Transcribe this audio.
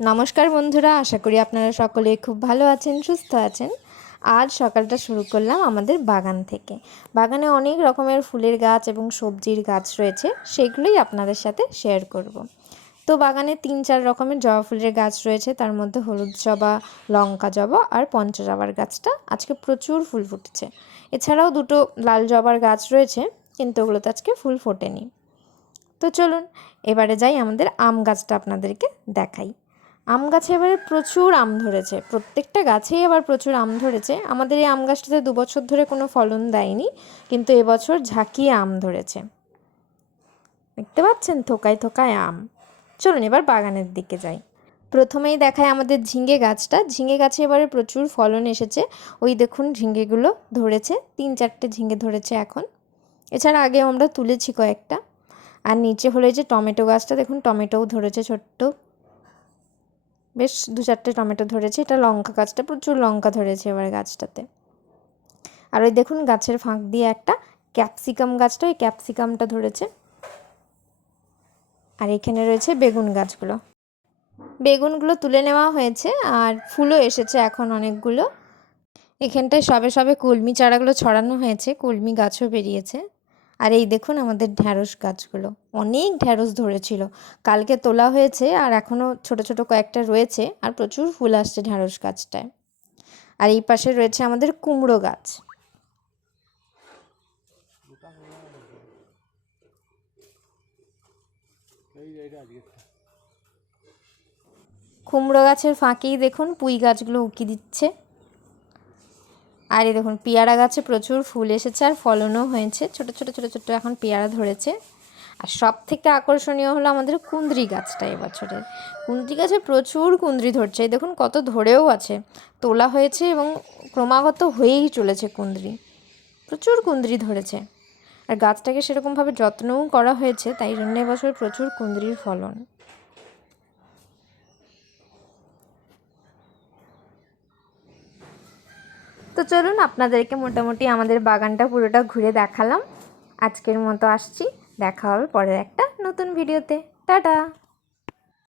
নমস্কার বন্ধুরা, আশা করি আপনারা সকলে খুব ভালো আছেন, সুস্থ আছেন। আজ সকালটা শুরু করলাম আমাদের বাগান থেকে। বাগানে অনেক রকমের ফুলের গাছ এবং সবজির গাছ রয়েছে, সেগুলোই আপনাদের সাথে শেয়ার করব। তো বাগানে 3-4 রকমের জবা ফুলের গাছ রয়েছে, তার মধ্যে হলুদ জবা, লঙ্কা জবা আর পঞ্চজবার গাছটা আজকে প্রচুর ফুল ফুটেছে। এছাড়াও 2টো লাল জবার গাছ রয়েছে, কিন্তু ওগুলোতে আজকে ফুল ফোটেনি। তো চলুন এবারে যাই আমাদের আম গাছটা আপনাদেরকে দেখাই। আম গাছে এবারে প্রচুর আম ধরেছে, প্রত্যেকটা গাছেই আবার প্রচুর আম ধরেছে। আমাদের এই আম গাছটাতে 2 বছর ধরে কোনো ফলন দেয়নি, কিন্তু এবছর ঝাঁকিয়ে আম ধরেছে, দেখতে পাচ্ছেন থোকায় থোকায় আম। চলুন এবার বাগানের দিকে যাই। প্রথমেই দেখায় আমাদের ঝিঙে গাছটা। ঝিঙে গাছে এবারে প্রচুর ফলন এসেছে। ওই দেখুন ঝিঙেগুলো ধরেছে, 3-4টে ঝিঙে ধরেছে এখন। এছাড়া আগে আমরা তুলেছি কয়েকটা। আর নিচে হলো যে টমেটো গাছটা, দেখুন টমেটোও ধরেছে ছোট্ট, বেশ 2-4টে টমেটো ধরেছে। এটা লঙ্কা গাছটা, প্রচুর লঙ্কা ধরেছে এবার গাছটাতে। আর ওই দেখুন গাছের ফাঁক দিয়ে একটা ক্যাপসিকাম গাছটা, ওই ক্যাপসিকামটা ধরেছে। আর এখানে রয়েছে বেগুন গাছগুলো, বেগুনগুলো তুলে নেওয়া হয়েছে আর ফুলও এসেছে এখন অনেকগুলো। এখানটায় সবে সবে কলমি চারাগুলো ছড়ানো হয়েছে, কলমি গাছও বেরিয়েছে। আর এই দেখুন আমাদের ঢ্যাঁড়স গাছগুলো, অনেক ঢ্যাঁড়স ধরেছিল, কালকে তোলা হয়েছে আর এখনও ছোট ছোট কয়েকটা রয়েছে। আর প্রচুর ফুল আসছে ঢ্যাঁড়স গাছটায়। আর এই পাশে রয়েছে আমাদের কুমড়ো গাছ। কুমড়ো গাছের ফাঁকেই দেখুন পুঁই গাছগুলো উকি দিচ্ছে। আর এই দেখুন পেয়ারা গাছে প্রচুর ফুল এসেছে আর ফলনও হয়েছে, ছোট ছোট ছোট ছোট এখন পেয়ারা ধরেছে। আর সব থেকে আকর্ষণীয় হলো আমাদের কুঁদরি গাছটা এবছরের। কুঁদরি গাছে প্রচুর কুঁদরি ধরছে, এই দেখুন কত ধরেও আছে, তোলা হয়েছে এবং ক্রমাগত হয়েই চলেছে কুঁদরি, প্রচুর কুঁদরি ধরেছে। আর গাছটাকে সেরকমভাবে যত্নও করা হয়েছে, তাই জন্য এবছর প্রচুর কুঁদরির ফলন। তো চলুন আপনাদেরকে মোটামুটি আমাদের বাগানটা পুরোটা ঘুরে দেখালাম। আজকের মতো আসছি, দেখা হবে পরের একটা নতুন ভিডিওতে। টাটা।